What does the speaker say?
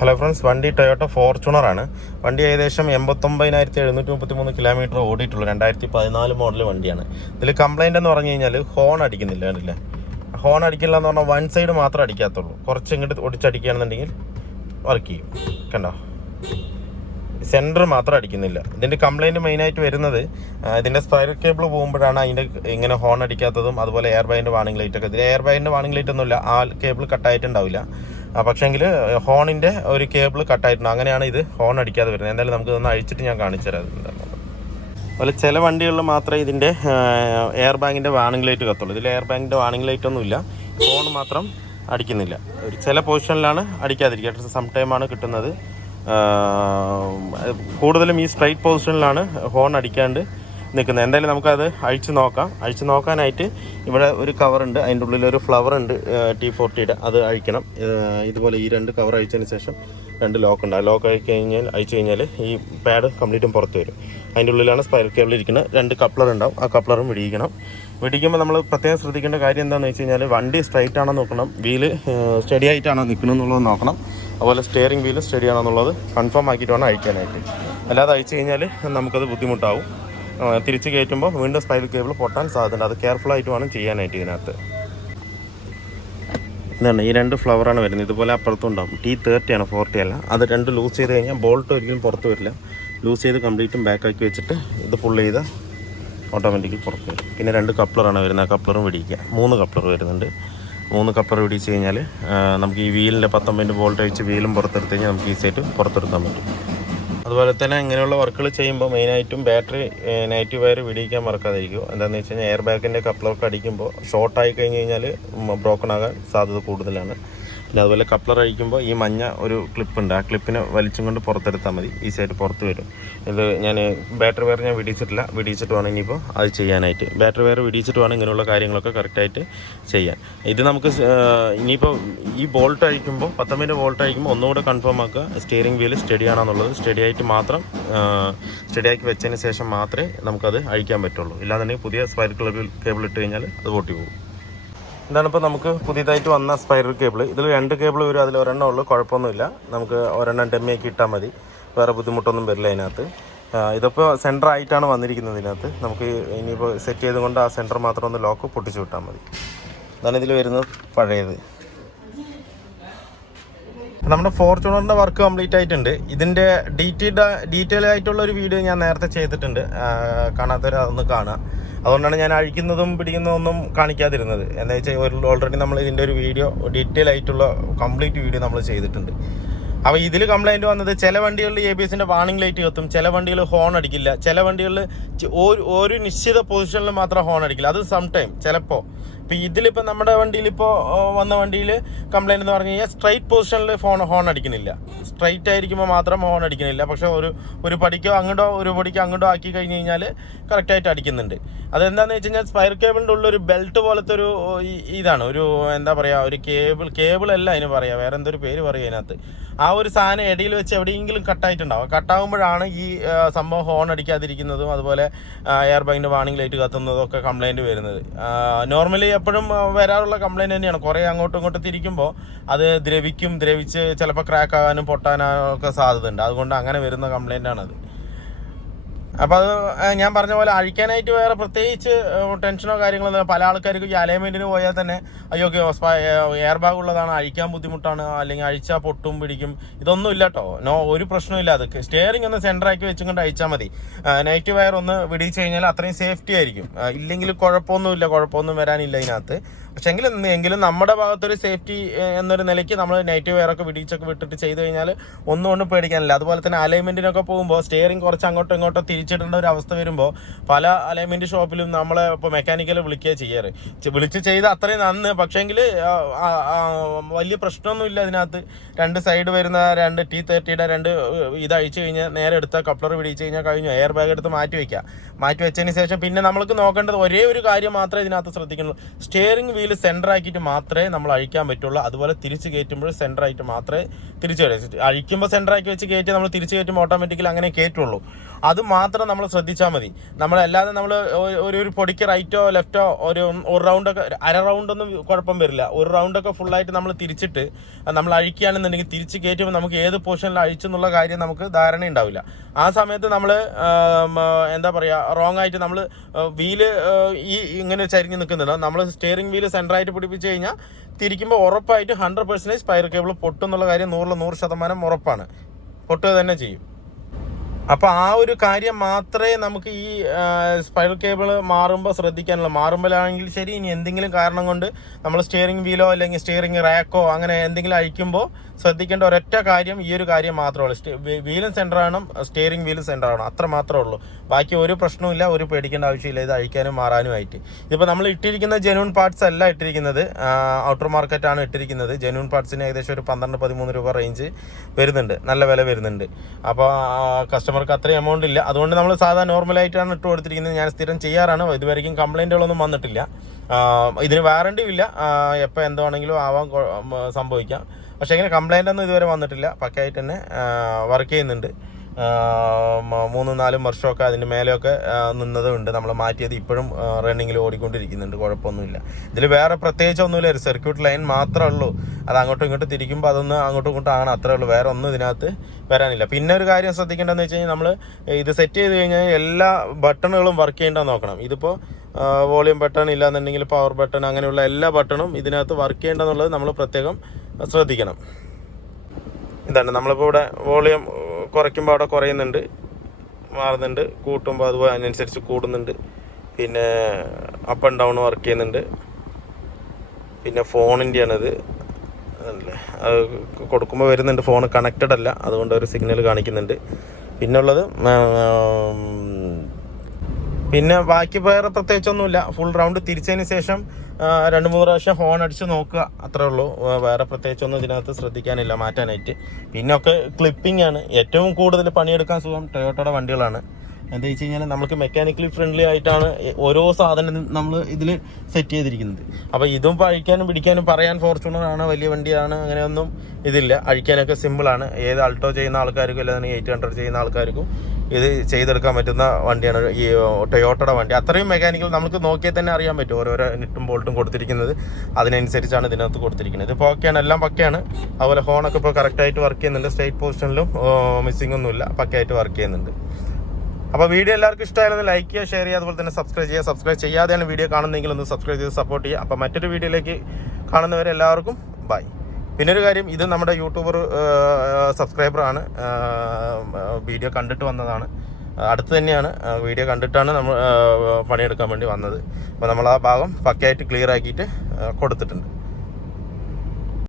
Hello friends, വണ്ടി Toyota ഫോർച്യൂണറാണ്. വണ്ടി ഏകദേശം 89,733 കിലോമീറ്റർ ഓടിയിട്ടുള്ളൂ. 2014 മോഡൽ വണ്ടിയാണ്. ഇതിൽ കംപ്ലൈൻ്റ് എന്ന് പറഞ്ഞു കഴിഞ്ഞാൽ ഹോൺ അടിക്കുന്നില്ല. കണ്ടില്ലേ, ഹോൺ അടിക്കില്ല എന്ന് പറഞ്ഞാൽ വൺ സൈഡ് മാത്രമേ അടിക്കാത്തുള്ളൂ. കുറച്ച് ഇങ്ങോട്ട് ഒടിച്ചടിക്കുകയാണെന്നുണ്ടെങ്കിൽ വർക്ക് ചെയ്യും. കണ്ടോ, സെൻറ്റർ മാത്രം അടിക്കുന്നില്ല. ഇതിൻ്റെ കംപ്ലൈൻറ്റ് മെയിനായിട്ട് വരുന്നത് ഇതിൻ്റെ സ്പൈറൽ കേബിൾ പോകുമ്പോഴാണ് അതിൻ്റെ ഇങ്ങനെ ഹോൺ അടിക്കാത്തതും. അതുപോലെ എയർ ബാഗിൻ്റെ വാണിംഗ് ലൈറ്റൊക്കെ. ഇതിൽ എയർ ബാഗിൻ്റെ വാണിംഗ് ലൈറ്റ് ഒന്നുമില്ല, ആ കേബിൾ കട്ടായിട്ടുണ്ടാവില്ല. പക്ഷേങ്കിൽ ഹോണിൻ്റെ ഒരു കേബിൾ കട്ടായിട്ടുണ്ട്. അങ്ങനെയാണ് ഇത് ഹോൺ അടിക്കാതെ വരുന്നത്. എന്തായാലും നമുക്ക് ഇതൊന്ന് അഴിച്ചിട്ട് ഞാൻ കാണിച്ചു തരാം. അതുപോലെ ചില വണ്ടികളിൽ മാത്രമേ ഇതിൻ്റെ എയർ ബാഗിൻ്റെ വാണിംഗ് ലൈറ്റ് കത്തുള്ളൂ. ഇതിൽ എയർ ബാഗിൻ്റെ വാണിംഗ് ലൈറ്റ് ഒന്നുമില്ല, ഹോൺ മാത്രം അടിക്കുന്നില്ല. ഒരു ചില പൊസിഷനിലാണ് അടിക്കാതിരിക്കുക. സം ടൈമാണ് കിട്ടുന്നത്. കൂടുതലും ഈ സ്ട്രൈറ്റ് പൊസിഷനിലാണ് ഹോൺ അടിക്കാണ്ട് നിൽക്കുന്നത്. എന്തായാലും നമുക്കത് അഴിച്ച് നോക്കാം. അഴിച്ച് നോക്കാനായിട്ട് ഇവിടെ ഒരു കവറുണ്ട്, അതിൻ്റെ ഉള്ളിൽ ഒരു ഫ്ലവർ ഉണ്ട് T40യുടെ, അത് അഴിക്കണം. ഇതുപോലെ ഈ രണ്ട് കവർ അഴിച്ചതിന് ശേഷം രണ്ട് ലോക്ക് ഉണ്ട്. ആ ലോക്ക് അഴിച്ചു കഴിഞ്ഞാൽ ഈ പാഡ് കംപ്ലീറ്റും പുറത്ത് വരും. അതിൻ്റെ ഉള്ളിലാണ് സ്പൈറൽ കേബിൾ ഇരിക്കുന്നത്. രണ്ട് കപ്ലർ ഉണ്ടാവും, ആ കപ്ലറും വിടിയിക്കണം. വിടിക്കുമ്പോൾ നമ്മൾ പ്രത്യേകം ശ്രദ്ധിക്കേണ്ട കാര്യം എന്താണെന്ന് വെച്ച് കഴിഞ്ഞാൽ വണ്ടി സ്ട്രൈറ്റ് ആണോ നോക്കണം, വീല് സ്റ്റഡി ആയിട്ടാണോ നിൽക്കുന്നത് എന്നുള്ളത് നോക്കണം. അതുപോലെ സ്റ്റിയറിംഗ് വീല് സ്റ്റഡി ആണോ എന്നുള്ളത് കൺഫേം ആക്കിയിട്ട് വേണം അഴിക്കാനായിട്ട്. അല്ലാതെ അഴിച്ചു കഴിഞ്ഞാൽ നമുക്കത് ബുദ്ധിമുട്ടാവും. തിരിച്ച് കയറ്റുമ്പോൾ വീണ്ടും സ്പൈറൽ കേബിൾ പൊട്ടാൻ സാധ്യതയുണ്ട്. അത് കെയർഫുള്ളായിട്ട് വേണം ചെയ്യാനായിട്ട്. ഇതിനകത്ത് എന്താണ് ഈ രണ്ട് ഫ്ലവറാണ് വരുന്നത്. ഇതുപോലെ അപ്പുറത്തും ഉണ്ടാവും. T30 ആണ്, 40 അല്ല. അത് രണ്ട് ലൂസ് ചെയ്ത് കഴിഞ്ഞാൽ ബോൾട്ട് ഒരിക്കലും പുറത്ത് വരില്ല. ലൂസ് ചെയ്ത് കംപ്ലീറ്റും ബാക്കാക്കി വെച്ചിട്ട് ഇത് പുള്ള് ചെയ്ത് ഓട്ടോമാറ്റിക്കലി പുറത്ത് വരും. പിന്നെ രണ്ട് കപ്ലറാണ് വരുന്നത്. ആ കപ്ലറും പിടിക്കുക. 3 കപ്ലർ വരുന്നുണ്ട്. 3 കപ്ലർ പിടിച്ച് കഴിഞ്ഞാൽ നമുക്ക് ഈ വീലിൻ്റെ 19 വോൾട്ട് അഴിച്ച് വീലും പുറത്തെടുത്ത് കഴിഞ്ഞാൽ നമുക്ക് ഈസിയായിട്ട് പുറത്തെടുക്കാൻ പറ്റും. അതുപോലെ തന്നെ ഇങ്ങനെയുള്ള വർക്കുകൾ ചെയ്യുമ്പോൾ മെയിനായിട്ടും ബാറ്ററി നെഗറ്റീവ് വയർ വിടിയിക്കാൻ മറക്കാതിരിക്കും. എന്താണെന്ന് വെച്ച് കഴിഞ്ഞാൽ എയർ ബാഗിൻ്റെ കപ്ലർക്ക് അടിക്കുമ്പോൾ ഷോർട്ടായി കഴിഞ്ഞ് കഴിഞ്ഞാൽ ബ്രോക്കൺ ആകാൻ സാധ്യത കൂടുതലാണ്. പിന്നെ അതുപോലെ കപ്ലർ അഴിക്കുമ്പോൾ ഈ മഞ്ഞ ഒരു ക്ലിപ്പുണ്ട്, ആ ക്ലിപ്പിനെ വലിച്ചും കൊണ്ട് പുറത്തെടുത്താൽ മതി, ഈസിയായിട്ട് പുറത്ത് വരും. ഇത് ഞാൻ ബാറ്ററി വയർ ഞാൻ വിടിയിച്ചിട്ട് വേണം ഇനിയിപ്പോൾ അത് ചെയ്യാനായിട്ട്. ബാറ്ററി വയർ വിടിയിച്ചിട്ട് വേണം ഇങ്ങനെയുള്ള കാര്യങ്ങളൊക്കെ കറക്റ്റായിട്ട് ചെയ്യാൻ. ഇത് നമുക്ക് ഇനിയിപ്പോൾ ഈ ബോൾട്ട് അഴിക്കുമ്പോൾ 19 വോൾട്ട് അഴിക്കുമ്പോൾ ഒന്നുകൂടെ കൺഫേം ആക്കുക സ്റ്റിയറിംഗ് വീല് സ്റ്റഡി ആണെന്നുള്ളത്. സ്റ്റഡി ആയിട്ട് മാത്രം സ്റ്റഡിയാക്കി വെച്ചതിന് ശേഷം മാത്രമേ നമുക്കത് അഴിക്കാൻ പറ്റുള്ളൂ. ഇല്ലാന്നുണ്ടെങ്കിൽ പുതിയ സ്പൈറൽ കേബിൾ ഇട്ട് കഴിഞ്ഞാൽ അത് പൊട്ടി പോകും. എന്താണിപ്പോൾ നമുക്ക് പുതിയതായിട്ട് വന്ന സ്പൈറൽ കേബിൾ. ഇതിൽ 2 കേബിൾ വരും, അതിൽ ഒരെണ്ണം ഉള്ളൂ. കുഴപ്പമൊന്നുമില്ല, നമുക്ക് ഒരെണ്ണം ഡെമ്മിയാക്കി ഇട്ടാൽ മതി, വേറെ ബുദ്ധിമുട്ടൊന്നും വരില്ല അതിനകത്ത്. ഇതിപ്പോൾ സെൻറ്റർ ആയിട്ടാണ് വന്നിരിക്കുന്നത്. ഇതിനകത്ത് നമുക്ക് ഇനിയിപ്പോൾ സെറ്റ് ചെയ്തുകൊണ്ട് ആ സെൻറ്റർ മാത്രം ഒന്ന് ലോക്ക് പൊട്ടിച്ചു വിട്ടാൽ മതി. ഇതാണ് ഇതിൽ വരുന്നത് പഴയത്. നമ്മുടെ ഫോർച്യൂണറിൻ്റെ വർക്ക് കംപ്ലീറ്റ് ആയിട്ടുണ്ട്. ഇതിൻ്റെ ഡീറ്റെയിൽ ആയിട്ടുള്ള ഒരു വീഡിയോ ഞാൻ നേരത്തെ ചെയ്തിട്ടുണ്ട്, കാണാത്തവർ അതൊന്ന് കാണുക. അതുകൊണ്ടാണ് ഞാൻ അഴിക്കുന്നതും പിടിക്കുന്നതൊന്നും കാണിക്കാതിരുന്നത്. എന്താ വെച്ചാൽ ഓൾറെഡി നമ്മൾ ഇതിൻ്റെ ഒരു വീഡിയോ ഡീറ്റെയിൽ ആയിട്ടുള്ള കംപ്ലീറ്റ് വീഡിയോ നമ്മൾ ചെയ്തിട്ടുണ്ട്. അപ്പോൾ ഇതിൽ കംപ്ലൈൻറ്റ് വന്നത് ചില വണ്ടികളിൽ ABSൻ്റെ വാണിംഗ് ലൈറ്റ് കത്തും, ചില വണ്ടികൾ ഹോൺ അടിക്കില്ല, ചില വണ്ടികളിൽ ഒരു നിശ്ചിത പൊസിഷനിൽ മാത്രം ഹോൺ അടിക്കില്ല. അത് സം ടൈം ചിലപ്പോൾ. ഇപ്പോൾ ഇതിലിപ്പോൾ നമ്മുടെ വണ്ടിയിലിപ്പോൾ വന്ന വണ്ടിയിൽ കംപ്ലൈൻറ്റ് എന്ന് പറഞ്ഞു കഴിഞ്ഞാൽ സ്ട്രൈറ്റ് പൊസിഷനിൽ ഹോൺ അടിക്കുന്നില്ല. സ്ട്രൈറ്റ് ആയിരിക്കുമ്പോൾ മാത്രം ഹോൺ അടിക്കുന്നില്ല. പക്ഷേ ഒരു പടിക്കോ അങ്ങോട്ടോ ഒരു പടിക്കോ അങ്ങോട്ടോ ആക്കി കഴിഞ്ഞ് കഴിഞ്ഞാൽ കറക്റ്റായിട്ട് അടിക്കുന്നുണ്ട്. അതെന്താണെന്ന് വെച്ച് കഴിഞ്ഞാൽ സ്പൈറൽ കേബിളിൻ്റെ ഉള്ളൊരു ബെൽറ്റ് പോലത്തെ ഒരു ഇതാണ്, ഒരു എന്താ പറയുക, ഒരു കേബിളല്ല അതിന് പറയുക, വേറെ എന്തൊരു പേര് പറയുക അതിനകത്ത്. ആ ഒരു സാധനം ഇടയിൽ വെച്ച് എവിടെയെങ്കിലും കട്ടായിട്ടുണ്ടാവും. കട്ടാകുമ്പോഴാണ് ഈ സംഭവം ഹോൺ അടിക്കാതിരിക്കുന്നതും അതുപോലെ എയർ ബാഗിൻ്റെ വാണിംഗ് ലൈറ്റ് കത്തുന്നതും ഒക്കെ കംപ്ലൈൻറ്റ് വരുന്നത്. നോർമലി എപ്പോഴും വരാറുള്ള കംപ്ലൈൻറ്റ് തന്നെയാണ്. കുറേ അങ്ങോട്ടും ഇങ്ങോട്ടും തിരിക്കുമ്പോൾ അത് ദ്രവിച്ച് ചിലപ്പോൾ ക്രാക്ക് ആകാനും പൊട്ടാനും ഒക്കെ സാധ്യതയുണ്ട്. അതുകൊണ്ട് അങ്ങനെ വരുന്ന കംപ്ലൈൻറ്റാണത്. അപ്പോൾ അത് ഞാൻ പറഞ്ഞ പോലെ അഴിക്കാനായിട്ട് വേറെ പ്രത്യേകിച്ച് ടെൻഷനോ കാര്യങ്ങളൊന്നും. പല ആൾക്കാർക്കും ഈ അലൈൻമെൻറ്റിന് പോയാൽ തന്നെ അയ്യോ എയർ ബാഗ് ഉള്ളതാണ്, അഴിക്കാൻ ബുദ്ധിമുട്ടാണ്, അല്ലെങ്കിൽ അഴിച്ചാൽ പൊട്ടും പിടിക്കും, ഇതൊന്നും ഇല്ല കേട്ടോ. ഒരു പ്രശ്നമില്ല. അത് സ്റ്റിയറിംഗ് ഒന്ന് സെൻറ്ററാക്കി വെച്ചും കൊണ്ട് അഴിച്ചാൽ മതി. നെഗറ്റീവ് വയർ ഒന്ന് വിടിയിച്ച് കഴിഞ്ഞാൽ അത്രയും സേഫ്റ്റി ആയിരിക്കും. ഇല്ലെങ്കിൽ കുഴപ്പമൊന്നും വരാനില്ല ഇതിനകത്ത്. പക്ഷേ എങ്കിലും നമ്മുടെ ഭാഗത്തൊരു സേഫ്റ്റി എന്നൊരു നിലയ്ക്ക് നമ്മൾ നെഗറ്റീവ് വയറൊക്കെ വിട്ടിട്ട് ചെയ്ത് കഴിഞ്ഞാൽ ഒന്നും പേടിക്കാനില്ല. അതുപോലെ തന്നെ അലൈൻമെൻറ്റിനൊക്കെ പോകുമ്പോൾ സ്റ്റിയറിംഗ് കുറച്ച് അങ്ങോട്ടോ ഇങ്ങോട്ടോ തിരിച്ചിടേണ്ട ഒരു അവസ്ഥ വരുമ്പോൾ പല അലൈൻമെൻറ്റ് ഷോപ്പിലും നമ്മളെ ഇപ്പോൾ മെക്കാനിക്കൽ വിളിക്കുക ചെയ്യാറ്. വിളിച്ച് ചെയ്ത് അത്രയും നന്ന്. പക്ഷേങ്കിൽ വലിയ പ്രശ്നമൊന്നുമില്ല ഇതിനകത്ത്. 2 സൈഡ് വരുന്ന 2 T30യുടെ 2 ഇത് അഴിച്ച് കഴിഞ്ഞാൽ നേരെ എടുത്ത കപ്ലർ പിടിച്ച് കഴിഞ്ഞാൽ കഴിഞ്ഞു. എയർ ബാഗ് എടുത്ത് മാറ്റി വെച്ചതിന് ശേഷം പിന്നെ നമ്മൾക്ക് നോക്കേണ്ടത് ഒരേ ഒരു കാര്യം മാത്രമേ ഇതിനകത്ത് ശ്രദ്ധിക്കുന്നുള്ളൂ. സ്റ്റിയറിംഗ് വീൽ വീല് സെൻറ്റർ ആക്കിയിട്ട് മാത്രമേ നമ്മൾ അഴിക്കാൻ പറ്റുള്ളൂ. അതുപോലെ തിരിച്ച് കയറ്റുമ്പോൾ സെൻറ്റർ ആയിട്ട് മാത്രമേ തിരിച്ച് കയറ്റും. അഴിക്കുമ്പോൾ സെൻറ്റർ ആക്കി വെച്ച് കയറ്റി നമ്മൾ തിരിച്ച് കയറ്റുമ്പോൾ ഓട്ടോമാറ്റിക്കലി അങ്ങനെ കയറ്റുള്ളൂ. അത് മാത്രം നമ്മൾ ശ്രദ്ധിച്ചാൽ മതി. നമ്മളല്ലാതെ നമ്മൾ ഒരു പൊടിക്ക് റൈറ്റോ ലെഫ്റ്റോ ഒരു റൗണ്ടൊക്കെ അര റൗണ്ടൊന്നും കുഴപ്പം വരില്ല. ഒരു റൗണ്ടൊക്കെ ഫുള്ളായിട്ട് നമ്മൾ തിരിച്ചിട്ട് നമ്മൾ അഴിക്കുകയാണെന്നുണ്ടെങ്കിൽ തിരിച്ച് കയറ്റുമ്പോൾ നമുക്ക് ഏത് പൊസിഷനിൽ അഴിച്ചെന്നുള്ള കാര്യം നമുക്ക് ധാരണ ഉണ്ടാവില്ല. ആ സമയത്ത് നമ്മൾ എന്താ പറയുക, റോങ് ആയിട്ട് നമ്മൾ വീല് ഇങ്ങനെ ചരിഞ്ഞ് നിൽക്കുന്നുണ്ട്. നമ്മൾ സ്റ്റിയറിംഗ് വീല് സെൻറ്ററായിട്ട് പിടിപ്പിച്ച് കഴിഞ്ഞാൽ തിരിക്കുമ്പോൾ ഉറപ്പായിട്ട് 100% സ്പൈറൽ കേബിൾ പൊട്ടുന്നുള്ള കാര്യം 100% ഉറപ്പാണ്. പൊട്ടുക തന്നെ ചെയ്യും. അപ്പോൾ ആ ഒരു കാര്യം മാത്രമേ നമുക്ക് ഈ സ്പൈറൽ കേബിൾ മാറുമ്പോൾ ശ്രദ്ധിക്കാനുള്ളൂ. മാറുമ്പോഴാണെങ്കിൽ ശരി, ഇനി എന്തെങ്കിലും കാരണം കൊണ്ട് നമ്മൾ സ്റ്റിയറിംഗ് വീലോ അല്ലെങ്കിൽ സ്റ്റിയറിംഗ് റാക്കോ അങ്ങനെ എന്തെങ്കിലും അഴിക്കുമ്പോൾ ശ്രദ്ധിക്കേണ്ട ഒരൊറ്റ കാര്യം ഈ ഒരു കാര്യം മാത്രമേ ഉള്ളൂ. വീലും സെൻറ്റർ ആവണം, സ്റ്റിയറിംഗ് വീലും സെൻറ്റർ ആവണം, അത്ര മാത്രമേ ഉള്ളൂ. ബാക്കി ഒരു പ്രശ്നവുമില്ല, ഒരു പേടിക്കേണ്ട ആവശ്യമില്ല ഇത് അഴിക്കാനും മാറാനുമായിട്ട്. ഇതിപ്പോൾ നമ്മൾ ഇട്ടിരിക്കുന്ന ജെന്യൂൻ പാർട്സ് അല്ല ഇട്ടിരിക്കുന്നത്, ഔട്ടർ മാർക്കറ്റാണ് ഇട്ടിരിക്കുന്നത്. ജെന്യൂൻ പാർട്സിന് ഏകദേശം ഒരു 12-13 രൂപ റേഞ്ച് വരുന്നുണ്ട്, നല്ല വില വരുന്നുണ്ട്. അപ്പോൾ കസ്റ്റമർക്ക് അത്രയും എമൗണ്ട് ഇല്ല, അതുകൊണ്ട് നമ്മൾ സാധാരണ നോർമലായിട്ടാണ് ഇട്ട് കൊടുത്തിരിക്കുന്നത്. ഞാൻ സ്ഥിരം ചെയ്യാറാണ്, ഇതുവരെയും കംപ്ലൈൻറ്റുകളൊന്നും വന്നിട്ടില്ല. ഇതിന് വാറണ്ടിയും ഇല്ല, എപ്പോൾ എന്താണെങ്കിലും സംഭവിക്കാം. പക്ഷേ ഇങ്ങനെ കംപ്ലൈൻ്റ് ഒന്നും ഇതുവരെ വന്നിട്ടില്ല, പക്കയായിട്ട് തന്നെ വർക്ക് ചെയ്യുന്നുണ്ട്. 3-4 വർഷമൊക്കെ അതിൻ്റെ മേലെയൊക്കെ നിന്നതുണ്ട്. നമ്മൾ മാറ്റിയത് ഇപ്പോഴും റണ്ണിങ്ങിൽ ഓടിക്കൊണ്ടിരിക്കുന്നുണ്ട്, കുഴപ്പമൊന്നുമില്ല. ഇതിൽ വേറെ പ്രത്യേകിച്ചൊന്നുമില്ല, ഒരു സർക്യൂട്ട് ലൈൻ മാത്രമേ ഉള്ളൂ. അത് അങ്ങോട്ടും ഇങ്ങോട്ടും തിരിക്കുമ്പോൾ അതൊന്ന് അങ്ങോട്ടും ഇങ്ങോട്ടും ആണ്, അത്രേ ഉള്ളൂ. വേറെ ഒന്നും ഇതിനകത്ത് വരാനില്ല. പിന്നെ ഒരു കാര്യം ശ്രദ്ധിക്കേണ്ടതെന്ന് വെച്ച് കഴിഞ്ഞാൽ, നമ്മൾ ഇത് സെറ്റ് ചെയ്ത് കഴിഞ്ഞാൽ എല്ലാ ബട്ടണുകളും വർക്ക് ചെയ്യേണ്ടതെന്ന് നോക്കണം. ഇതിപ്പോൾ വോളിയം ബട്ടൺ ഇല്ലാന്നുണ്ടെങ്കിൽ പവർ ബട്ടൺ, അങ്ങനെയുള്ള എല്ലാ ബട്ടണും ഇതിനകത്ത് വർക്ക് ചെയ്യേണ്ടതെന്നുള്ളത് നമ്മൾ പ്രത്യേകം ശ്രദ്ധിക്കണം. ഇതാണ് നമ്മളിപ്പോൾ ഇവിടെ വോളിയം കുറയ്ക്കുമ്പോൾ അവിടെ കുറയുന്നുണ്ട്, മാറുന്നുണ്ട്, കൂട്ടുമ്പോൾ അതുപോലെ അതിനനുസരിച്ച് കൂടുന്നുണ്ട്. പിന്നെ അപ്പ് ആൻഡ് ഡൗൺ വർക്ക് ചെയ്യുന്നുണ്ട്. പിന്നെ ഫോണിൻ്റെയാണിത്, അതല്ലേ, അത് കൊടുക്കുമ്പോൾ വരുന്നുണ്ട്. ഫോൺ കണക്റ്റഡ് അല്ല, അതുകൊണ്ട് ഒരു സിഗ്നൽ കാണിക്കുന്നുണ്ട്. പിന്നുള്ളത് പിന്നെ ബാക്കി വേറെ പ്രത്യേകിച്ചൊന്നുമില്ല. ഫുൾ റൗണ്ട് തിരിച്ചതിന് ശേഷം 2-3 പ്രാവശ്യം ഹോൺ അടിച്ച് നോക്കുക, അത്രേ ഉള്ളൂ. വേറെ പ്രത്യേകിച്ചൊന്നും ഇതിനകത്ത് ശ്രദ്ധിക്കാനില്ല മാറ്റാനായിട്ട്. പിന്നെ ഒക്കെ ക്ലിപ്പിംഗ് ആണ്. ഏറ്റവും കൂടുതൽ പണിയെടുക്കാൻ സുഖം ടൊയോട്ടയുടെ വണ്ടികളാണ്. എന്താ വെച്ച് കഴിഞ്ഞാൽ നമുക്ക് മെക്കാനിക്കലി ഫ്രണ്ട്ലി ആയിട്ടാണ് ഓരോ സാധനം നമ്മൾ ഇതിൽ സെറ്റ് ചെയ്തിരിക്കുന്നത്. അപ്പോൾ ഇതും അഴിക്കാനും പിടിക്കാനും പറയാൻ ഫോർച്യൂണറാണ്, വലിയ വണ്ടിയാണ്, അങ്ങനെയൊന്നും ഇതില്ല. അഴിക്കാനൊക്കെ സിമ്പിളാണ്. ഏത് അൾട്ടോ ചെയ്യുന്ന ആൾക്കാർക്കും അല്ലെങ്കിൽ 800 ചെയ്യുന്ന ആൾക്കാർക്കും ഇത് ചെയ്തെടുക്കാൻ പറ്റുന്ന വണ്ടിയാണ് ഈ ടൊയോട്ടയുടെ വണ്ടി. അത്രയും മെക്കാനിക്കൽ നമുക്ക് നോക്കിയാൽ തന്നെ അറിയാൻ പറ്റും. ഓരോരോ നിട്ടും ബോൾട്ടും കൊടുത്തിരിക്കുന്നത് അതിനനുസരിച്ചാണ് ഇതിനകത്ത് കൊടുത്തിരിക്കുന്നത്. ഇതിപ്പോൾ ഓക്കെയാണ്, എല്ലാം പക്കയാണ്. അതുപോലെ ഹോണൊക്കെ ഇപ്പോൾ കറക്റ്റായിട്ട് വർക്ക് ചെയ്യുന്നുണ്ട്. സ്ട്രൈറ്റ് പൊസിഷനിലും മിസ്സിംഗ് ഒന്നുമില്ല, പക്കയായിട്ട് വർക്ക് ചെയ്യുന്നുണ്ട്. അപ്പോൾ വീഡിയോ എല്ലാവർക്കും ഇഷ്ടമായിരുന്നു ലൈക്ക് ചെയ്യുക, ഷെയർ ചെയ്യുക, അതുപോലെ തന്നെ സബ്സ്ക്രൈബ് ചെയ്യുക. സബ്സ്ക്രൈബ് ചെയ്യാതെയാണ് വീഡിയോ കാണുന്നതെങ്കിൽ ഒന്ന് സബ്സ്ക്രൈബ് ചെയ്ത് സപ്പോർട്ട് ചെയ്യുക. അപ്പോൾ മറ്റൊരു വീഡിയോയിലേക്ക് കാണുന്നവരെ എല്ലാവർക്കും ബൈ. പിന്നൊരു കാര്യം, ഇത് നമ്മുടെ യൂട്യൂബർ സബ്സ്ക്രൈബറാണ്, വീഡിയോ കണ്ടിട്ട് വന്നതാണ്. അടുത്ത് തന്നെയാണ്, വീഡിയോ കണ്ടിട്ടാണ് നമ്മൾ പണിയെടുക്കാൻ വേണ്ടി വന്നത്. അപ്പോൾ നമ്മൾ ആ ഭാഗം പക്കയായിട്ട് ക്ലിയർ ആക്കിയിട്ട് കൊടുത്തിട്ടുണ്ട്.